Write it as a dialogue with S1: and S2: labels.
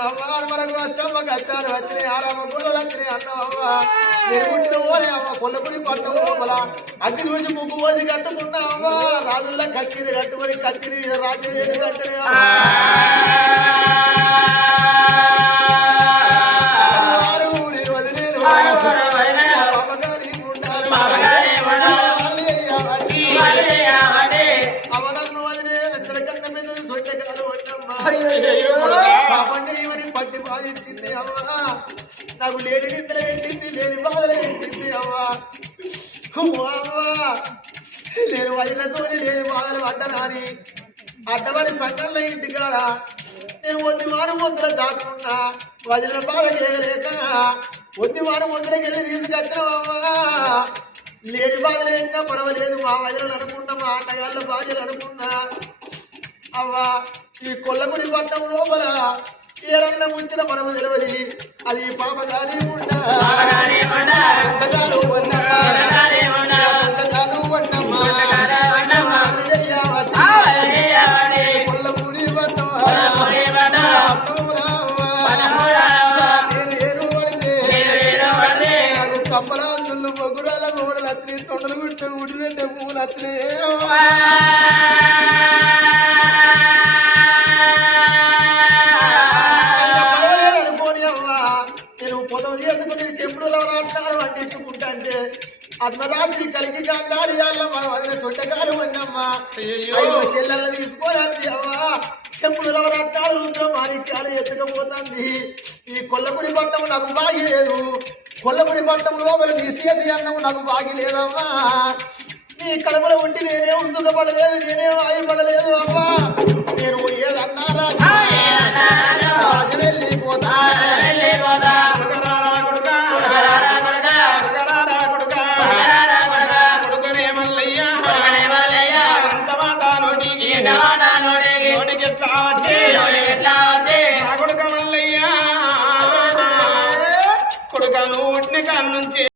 S1: అవ్వా మనకు వచ్చమ్మ కష్టాలు వచ్చినాయి ఆరమ్మ గొర్రెలు వచ్చినాయి అన్నవవ్వ నేను పుట్టిన ఓలే అవ్వ కొల్లపురి పట్టం లోపల అగ్గి చూసి ముగ్గు పోసి కట్టుకున్నా అవ్వ రాజుల్లో కచ్చిరి కట్టుకొని కచ్చిరి రాజ్యం ఏది కట్టలే వారు నేను నాకు లేని నిద్ర ఎండింది లేని బాధలు ఎండింది అవ్వా. అవ్వా నేను వదినతోని లేని బాధలు పడ్డనాని అడ్డవారి సంఘంలో ఇంటికాడ నేను ఒత్తి వారం ముద్ర దాక్కున్నా. వదిలిన బాధ చేయలేక ఒత్తి వారం ముద్రకి వెళ్ళి తీసుకొచ్చినావమ్మా లేని బాధలు పెట్టినా పర్వాలేదు మా వదిలలు అనుకున్నా మా అన్నగాళ్ళ బాధ్యలు అనుకున్నా. అవ్వా ఈ కొల్లపురి పట్టం లోపల ఏరన్న ముంచిన మనము తెలియదు అది పాప గారి ఉండ. నాకు కప్పలాందులు మొగురాల మొగుడలు అత్రి తొండలు గుట్ట ఉడినట్టే పువ్వులు అర్ధరాత్రి కలిగి కాందాలి వదిన చుట్టకాలు ఉన్నమ్మా ఐదు చెల్లెళ్ళ తీసుకొని అవ్వా. ఎప్పుడు రవరట్టాలు రుద్ర మాణిక్యాలు ఎత్తుకపోతుంది. ఈ కొల్లపురి పట్టము నాకు బాగి లేదు కొల్లపురి పట్టము లోపల తీసేది అన్నము నాకు బాగి లేదమ్మా నీ కడపలో ఉండి నేనేం సుఖపడలేదు నేనేం ఆయుపడలేదు అమ్మా. 干了这